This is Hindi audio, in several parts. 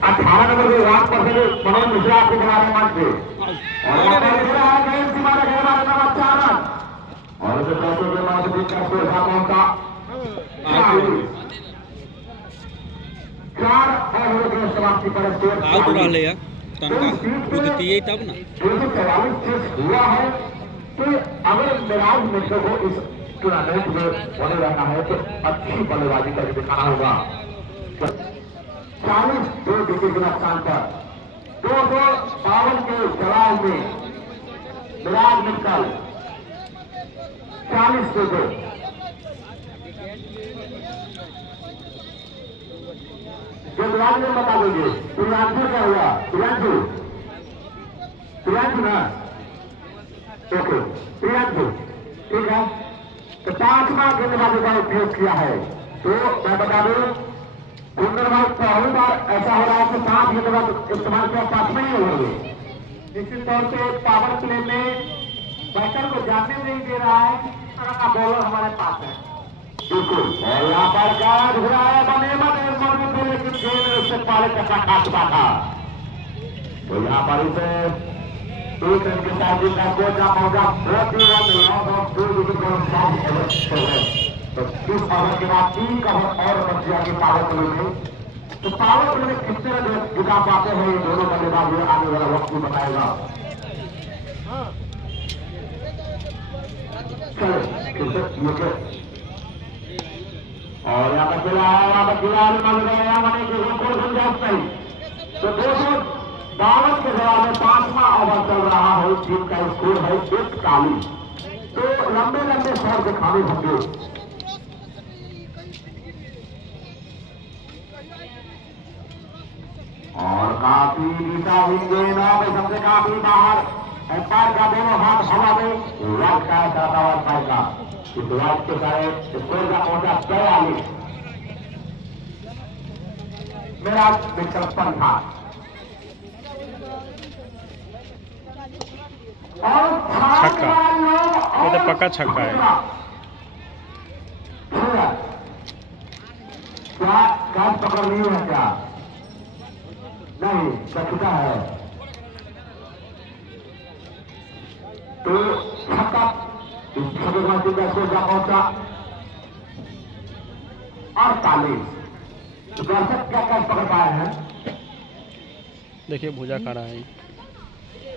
18 नंबर के राम परसेंट मनोज मिश्रा आपको बना रहे मंच पे और यहाँ पर खेला है गेंद सीमा के खेल मारने का बच्चा आनंद और इसे चौथे के मार से बीच का स्कोर था कौन सा 4 ओवर की समाप्ति पर स्कोर आउट रहले या तनका कुदतिए तब ना 244 चेस हुआ है। तो अगर मिराज मिश्रा को इस टूर्नामेंट में बने रहना है तो अच्छी बल्लेबाजी करके दिखाना होगा। 40 विकेट के नुकसान पर 252 के जवाब में मिराज मित्तल 40 पे 2। जो मिराज में बता देंगे प्रियांशु क्या हुआ प्रियांशु ना ओके प्रियांशु ठीक है। तो 5वां गेंदबाजी का उपयोग किया है। तो मैं बता दूं गुंदरबाज पहली बार ऐसा हो रहा है कि 5 गेंदबाज इस्तेमाल किया 5वें ही ओवर में। निश्चित तौर पे पावर प्ले में बैटर को जानने नहीं दे रहा है कि किस तरह का बॉलर हमारे पास है। बिल्कुल और यहाँ पर कैच हो रहा है बनेमत एक मौजूद है लेकिन गेंद उससे पहले चक्का खा चुका था। तो यहाँ पर इसे 1 रन के साथ का स्कोर जा पहुंचा 41 लॉस ऑफ 2 विकेट तो इस ओवर के बाद 3 कवर और बच गया कि पावर प्ले में। तो पावर प्ले में किस तरह जुटा पाते हैं ये दोनों बल्लेबाज आने वाला वक्त भी बताएगा। चलो और यहाँ पर खेला है यहाँ पर खिलाड़ी मल गए मैंने कि कोई गुंजाइश नहीं। तो 252 के जवाब में 5वां ओवर चल रहा है। टीम का स्कोर है 41। तो लंबे लंबे शॉट दिखाने होंगे। और काफी नीचा हुई गेंद सबसे काफी बाहर एम्पायर का दोनों हाथ हवा में रन का जाता हुआ पाएगा। इस रात के सारे स्कोर का पहुंचा 42। मेरा विकल्पन था छक्का ये तो पक्का छक्का है। क्या कैच पकड़ नहीं है क्या नहीं छक्का है। तो छक्का छक्के का स्कोर जा पहुंचा 48। दर्शक क्या कैच पकड़ पाए हैं देखिए भुजा खड़ा है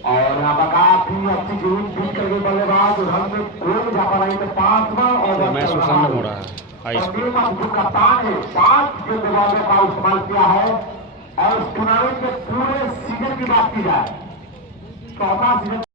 और यहाँ पर काफी अच्छी गेंद बीट करके बल्लेबाज रन में कोई जा पा नहीं। तो 5वां ओवर मैच सुसन्न हो रहा है हाई स्पीड। जो कप्तान है 5 गेंदबाजों का इस्तेमाल किया है और इस टूर्नामेंट के पूरे सीजन की बात की जाए 14 सीजन